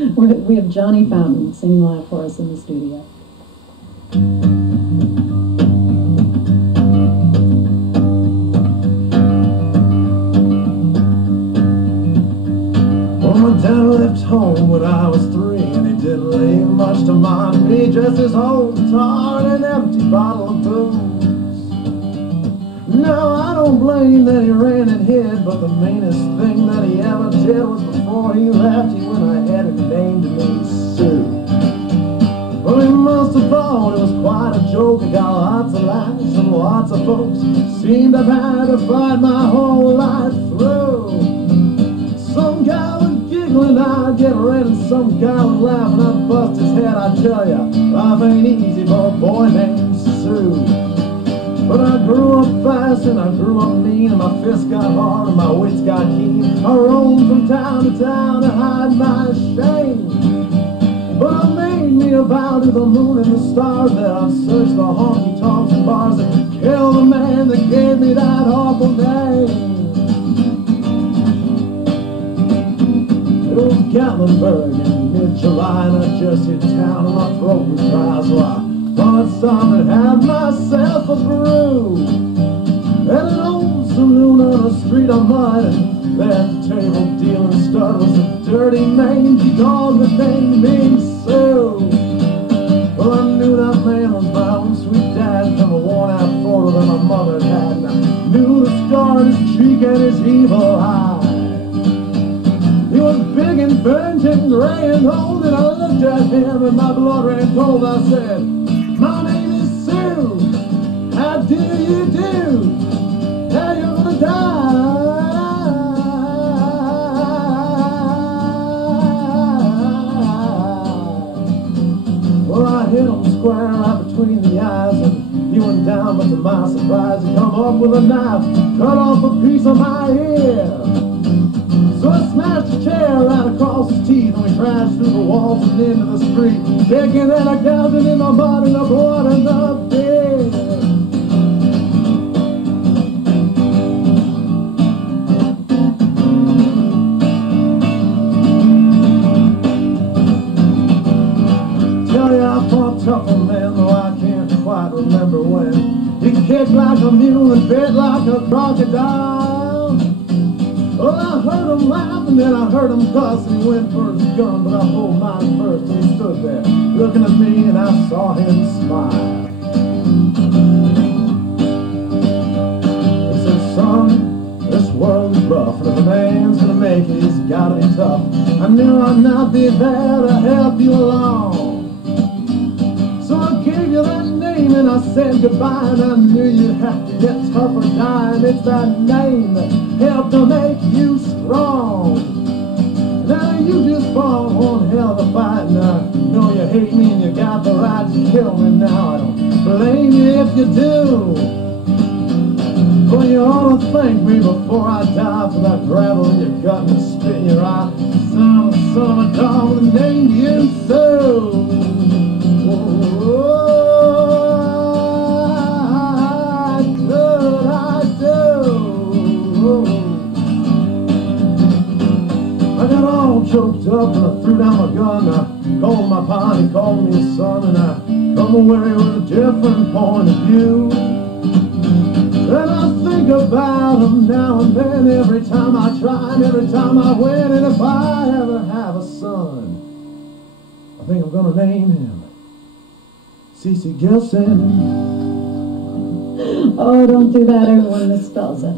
We have Johnny Fountain singing live for us in the studio. Well, my dad left home when I was 3, and he didn't leave much to mind me, just his old guitar and an empty bottle of booze. No, I don't blame that he ran and hid, but the meanest thing that he ever did was before he left, he went ahead and named me Sue. Well, he must have thought it was quite a joke. He got lots of laughs and lots of folks seemed to have had to fight my whole life through. Some guy was giggling, I'd get red, and some guy would laugh and I'd bust his head. I tell ya, life ain't easy for a boy named Sue. But I grew up fast and I grew up mean, and my fists got hard and my wits got keen. I roamed from town to town to hide my shame. But I made me a vow to the moon and the stars that I'd search the honky-tonks and bars and kill the man that gave me that awful name. It was Gatlinburg in mid-July, and I just hit town and my throat was dry, so I bought some and had myself a brew at an old saloon on a street of mud. And there at the table dealing stud was a dirty mangy dog that named me Sue. Well, I knew that man was my own sweet dad from a worn-out photo that my mother had, and I knew the scar on his cheek and his evil eye. He was big and burnt and gray and old, and I looked at him and my blood ran cold. I said, "My name is Sue. How do you do? Now you're gonna die." Well, I hit him square right between the eyes, and he went down, but to my surprise, he come up with a knife, cut off a piece of my ear. So I smashed a chair right across his teeth, and we crashed through the walls and into the street, kicking and a gouging in the mud and the blood and the beer. Tell ya I fought tougher men, though I can't quite remember when. He kicked like a mule and bit like a crocodile. Well, I heard him laugh and then I heard him cuss, and he went for his gun, but I pulled mine first, and he stood there looking at me, and I saw him smile. He said, "Son, this world is rough, and if a man's gonna make it, he's gotta be tough. I knew I'd not be there to help you along, so I gave you that name and I said goodbye, and I knew you'd have to get tough or die, and it's that name that helped to make you strong. Now you just fought one hell of a fight, and I know you hate me and you got the right to kill me now. I don't blame you if you do, but you ought to thank me before I die for that gravel in your gut and the spit in your eye. Son of a dog that named you Sue." I got all choked up and I threw down my gun. I called my pa and he called me his son, and I come away with a different point of view. And I think about him now and then, every time I try and every time I win. And if I ever have a son, I think I'm gonna name him Ceci Gilson. Oh, don't do that, everyone misspells it.